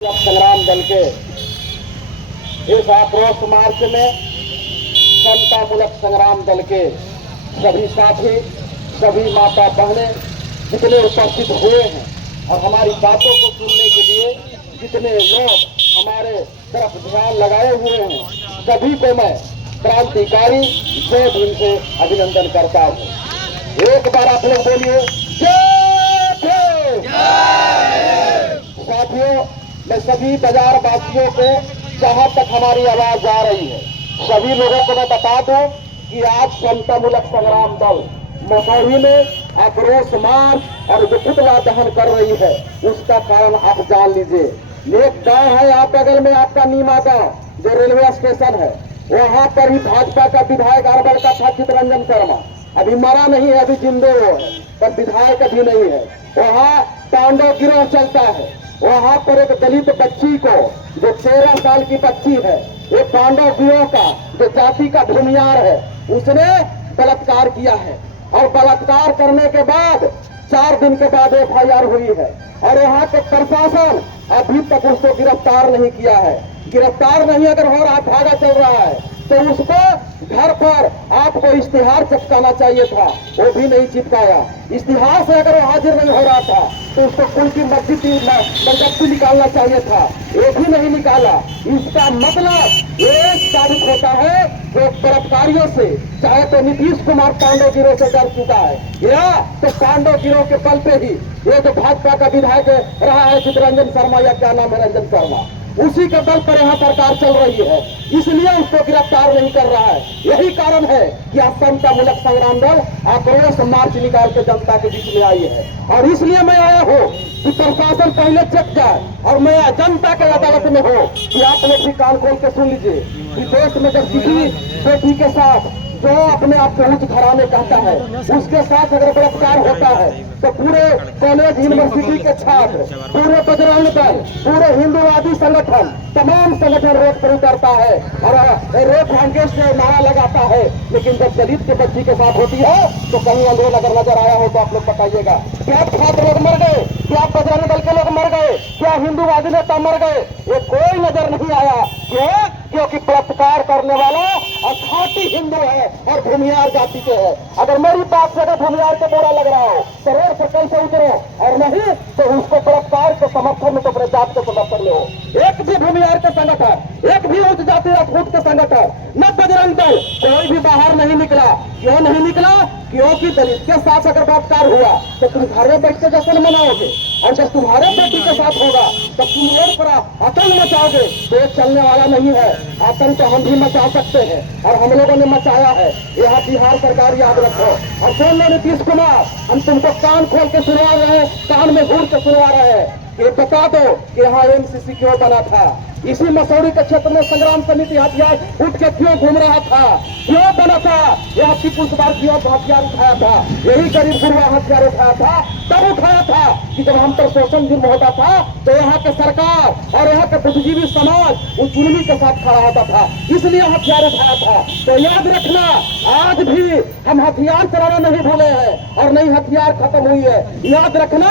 संग्राम दल के इस आक्रोश मार्च में समतामूलक संग्राम दल के सभी साथी, सभी माता बहनें जितने उपस्थित हुए हैं और हमारी बातों को सुनने के लिए जितने लोग हमारे तरफ ध्यान लगाए हुए हैं, सभी को मैं क्रांतिकारी जय भीम से अभिनंदन करता हूँ। एक बार आप लोग बोलिए जय भीम। साथियों, मैं सभी बाजार वासियों को जहां तक हमारी आवाज आ रही है, सभी लोगों को मैं बता दूं कि आज समतामूलक संग्राम दल मसौढ़ी में आक्रोश मार्च और जो पुतला दहन कर रही है, उसका कारण आप जान लीजिए। एक गांव है यहाँ बगल में आपका नीमा गांव, जो रेलवे स्टेशन है, वहां पर ही भाजपा का विधायक अरवल का था चितरंजन शर्मा। अभी मरा नहीं है, अभी जिंदे वो है, पर विधायक अभी नहीं है। वहाँ पांडव गिरोह चलता है। वहां पर एक दलित बच्ची को, जो 13 साल की बच्ची है, एक पांडव गिरोह का जो जाति का भूमियार है, उसने बलात्कार किया है। और बलात्कार करने के बाद 4 दिन के बाद FIR हुई है और यहाँ के प्रशासन अभी तक उसको गिरफ्तार नहीं किया है। गिरफ्तार नहीं अगर हो रहा, भागा चल रहा है, तो उसको घर पर आपको इश्तिहार चिपकाना चाहिए था, वो भी नहीं चिपकाया। इश्तिहार से अगर वो हाजिर नहीं हो रहा था तो उसको कुल की मस्जिद निकालना चाहिए था, वो भी नहीं निकाला। इसका मतलब ये साबित होता है कि बलात्कारियों से, चाहे तो नीतीश कुमार पांडव गिरोह से डर चुका है, या तो पांडव गिरोह के बल पे ही ये जो भाजपा का विधायक रहा है चितरंजन शर्मा, या क्या नाम है, रंजन शर्मा, उसी के बल पर यहाँ सरकार चल रही है, इसलिए उसको गिरफ्तार नहीं कर रहा है। यही कारण है कि आज समतामूलक संग्राम दल आक्रोश मार्च निकाल के जनता के बीच में आई है। और इसलिए मैं आया हूँ कि प्रशासन पहले चेक जाए और मैं जनता के अदालत में हो कि आप लोग भी कान खोल के सुन लीजिए कि देश में जब किसी बेटी के साथ, जो अपने आप को उच्च घराने कहता है, उसके साथ अगर बलात्कार होता है, तो पूरे कॉलेज यूनिवर्सिटी के छात्र, पूरे बजरंग दल, पूरे हिंदूवादी संगठन, तमाम संगठन रोड पर उतरता है और रेप हैंडकेस से नारा लगाता है। लेकिन जब दलित के बच्ची के साथ होती है तो कहीं आंदोलन अगर नजर आया हो तो आप लोग बताइएगा। क्या छात्र लोग मर गए, क्या बजरंग दल के लोग मर गए, क्या हिंदूवादी नेता मर गए? ये कोई नजर नहीं आया। क्यों? क्योंकि बलात्कार करने वाला अखाटी हिंदू है और भूमियार जाति के है। अगर मेरी बात से अगर भूमियार को बुरा लग रहा हो तो रोड पर कैसे उतरो, और नहीं तो उसको बलात्कार के समर्थन में, तो अपने जात के समर्थन में हो। एक भी भूमियार के संगठन, एक भी उच्च जाति राजपूत के संगठन, न बजरंग दल, कोई भी बाहर नहीं निकला। क्यों नहीं निकला? क्योंकि दलित के साथ अगर बलात्कार हुआ तो तुम घरे बैठ के जश्न मनाओगे, और जब तुम्हारे बेटी के साथ होगा तो तुम रोड पर आतंक मचाओगे। तो ये चलने वाला नहीं है। आतंक तो हम भी मचा सकते हैं और हम लोगों ने मचाया है। यहाँ बिहार सरकार याद रखो। और सुन लो नीतीश कुमार, हम तुमको कान खोल के सुनवा रहे हैं, कान में घूर के सुनवा रहे हैं। ये बता दो कि यहाँ MCC क्यों बना था, इसी मसौढ़ी के क्षेत्र में संग्राम समिति हथियार उठ के क्यों घूम रहा था, क्यों बना था? यहाँ पीपुल्स बार क्यों हथियार उठाया था? यही गरीब गुरुआ हथियार उठाया था। तब उठाया था कि जब हम पर शोषण जुर्म होता था तो यहाँ के सरकार और यहाँ के बुद्धिजीवी समाज उस जुल्मी के साथ खड़ा होता था, इसलिए हथियार उठाया था। तो याद रखना, आज भी हम हथियार चलाना नहीं भूले हैं और नहीं हथियार खत्म हुई है। याद रखना,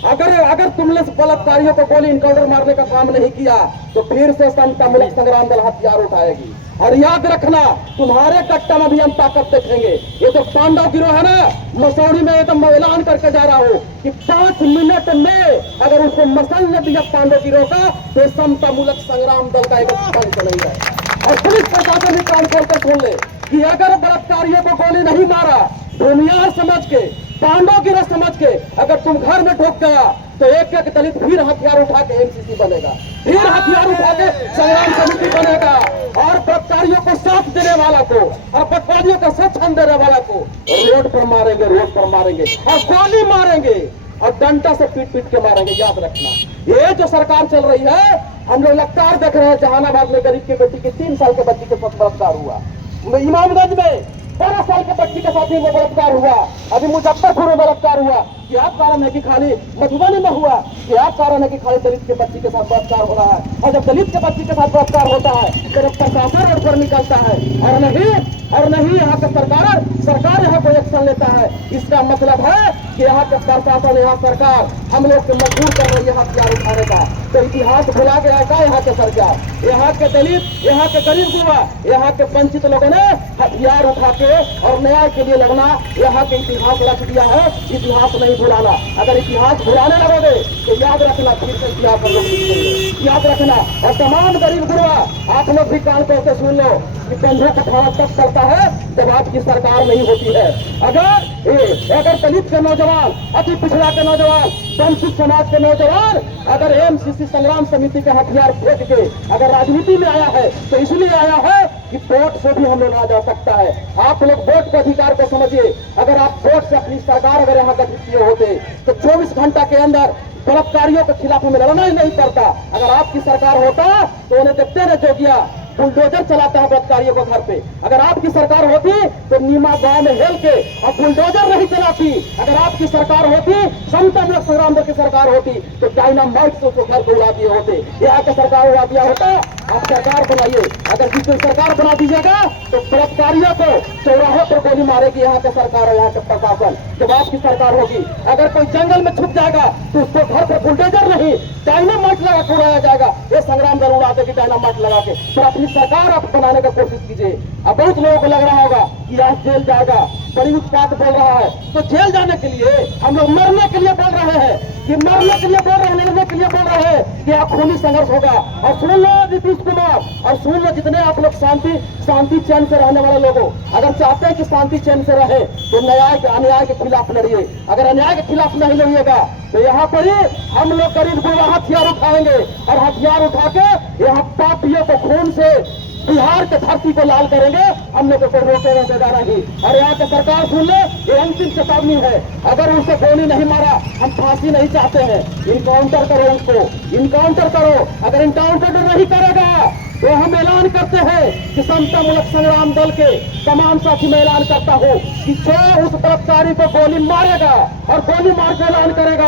अगर तुमने बलात्कारियों को गोली इनकाउंटर मारने का काम नहीं किया तो फिर से समतामूलक संग्राम दल हथियार उठाएगी। और याद रखना, तुम्हारे कट्टा में भी हम ताकत देखेंगे। ये जो पांडव गिरोह है ना, मसौढ़ी में एकदम ऐलान करके जा रहा हूँ कि 5 मिनट में अगर उसको मसल ने दिया पांडव गिरोह का, तो समतामूलक संग्राम दल का एक पंच नहीं है। और पुलिस प्रशासन भी कान खोल कर सुन ले कि अगर बलात्कारियों को गोली नहीं मारा, भूमियार समझ के, पांडव गिरोह समझ के अगर तुम घर में ढुक गया, तो एक एक दलित फिर हथियार उठा के MCC बनेगा, फिर हथियार उठा के संग्राम समिति बनेगा। और बलात्कारियों को साथ देने वाला को और बलात्कारियों का सच देने वाला को रोड पर मारेंगे, रोड पर मारेंगे और गोली मारेंगे और डंडा से पीट पीट के मारेंगे। याद रखना, ये जो सरकार चल रही है, हम लोग लगातार देख रहे हैं। जहानाबाद में गरीब की बेटी की 3 साल के बच्ची के साथ बलात्कार हुआ, इमामगंज में 12 साल के बच्ची के साथ ही बलात्कार हुआ, अभी मुजफ्फरपुर में बलात्कार हुआ। क्या कारण है कि खाली मधुबनी में हुआ? क्या कारण है कि खाली दलित के बच्ची के साथ बलात्कार हो रहा है? और जब दलित के बच्ची के साथ बलात्कार होता है तो जब प्रशासन रोड पर निकलता है और नहीं यहाँ का सरकार यहाँ को एक्शन लेता है, इसका मतलब है कि यहाँ के प्रशासन, यहाँ सरकार हम लोग को मजबूर कर रही है हथियार उठाने का। तो इतिहास भुला गया का यहाँ के सरकार, यहाँ के दलित, यहाँ के गरीब युवा, यहाँ के वंचित लोगों ने हथियार उठा के और न्याय के लिए लड़ना यहाँ के इतिहास रच दिया है। इतिहास नहीं भुलाना। अगर इतिहास भुलाने लगोगे तो याद रखना फिर से इतिहास हम लोग लिखेंगे, याद रखना। और तमाम गरीब गुरुआ आप लोग भी कान खोल के सुन लो कि बंदूक उठाना तब चलता है जब आपकी सरकार नहीं होती है। अगर दलित के नौजवान, अति पिछड़ा के नौजवान, वंचित समाज के नौजवान अगर एमसीसी संग्राम समिति के हथियार फेंक के अगर राजनीति में आया है तो इसलिए आया है कि वोट से भी हमें लड़ा जा सकता है। आप लोग वोट के अधिकार को समझिए। अगर आप वोट से अपनी सरकार अगर यहाँ गठित किए होते तो 24 घंटा के अंदर बलात्कारियों के खिलाफ हमें लड़ना ही नहीं पड़ता। अगर आपकी सरकार होता तो उन्हें देखते न जोगिया बुलडोजर चलाता है बलात्कारियों को घर पे। अगर आपकी सरकार होती तो नीमा गांव में हेल के और बुलडोजर नहीं चलाती। अगर आपकी सरकार होती, समता संग्राम दल की सरकार होती तो डायनामाइट से उसको घर को उड़ा दिए होते। यहाँ का सरकार उड़ा दिया होता। आप सरकार बनाइए। अगर किसी सरकार बना दीजिएगा तो बलात्कारियों को चौराहों पर गोली मारेगी यहाँ का सरकार और यहाँ का प्रशासन। जब आपकी सरकार होगी, अगर कोई जंगल में छुप जाएगा तो उसको घर पर बुलडोजर नहीं डायनामाइट लगा के उड़ाया जाएगा। ये संग्राम दल उड़ा देगी डायनामाइट लगा के। तो अपनी सरकार आप बनाने का कोशिश कीजिए। अब बहुत लोगों को लग रहा होगा कि आज जेल जाएगा, बड़ी उत्पात बोल रहा है। तो जेल जाने के लिए हम लोग मरने के लिए बोल रहे हैं कि मरने के लिए बोल रहे हैं, लड़ने के लिए बोल रहे हैं कि आप खूनी संघर्ष होगा। और सुन लो नीतीश कुमार, और सुन लो जितने आप लोग शांति चैन से रहने वाले लोगों, अगर चाहते हैं कि शांति चैन से रहे तो अन्याय के खिलाफ लड़िए। अगर अन्याय के खिलाफ नहीं लड़िएगा तो यहाँ पर ही हम लोग गरीब गुरबा हथियार उठाएंगे और हथियार उठा के यहाँ पापियों को खून से बिहार के धरती को लाल करेंगे। हम लोग को रोकेगा नहीं। और यहाँ की सरकार सुन ले, ये अंतिम चेतावनी है। अगर उसे गोली नहीं मारा, हम फांसी नहीं चाहते हैं, इनकाउंटर करो उसको, इनकाउंटर करो। अगर इनकाउंटर नहीं करेगा तो हम ऐलान करते हैं कि समतामुलक संग्राम दल के तमाम साथी में ऐलान करता हूँ कि जो उस बलात्कारी को गोली मारेगा और गोली मार के ऐलान करेगा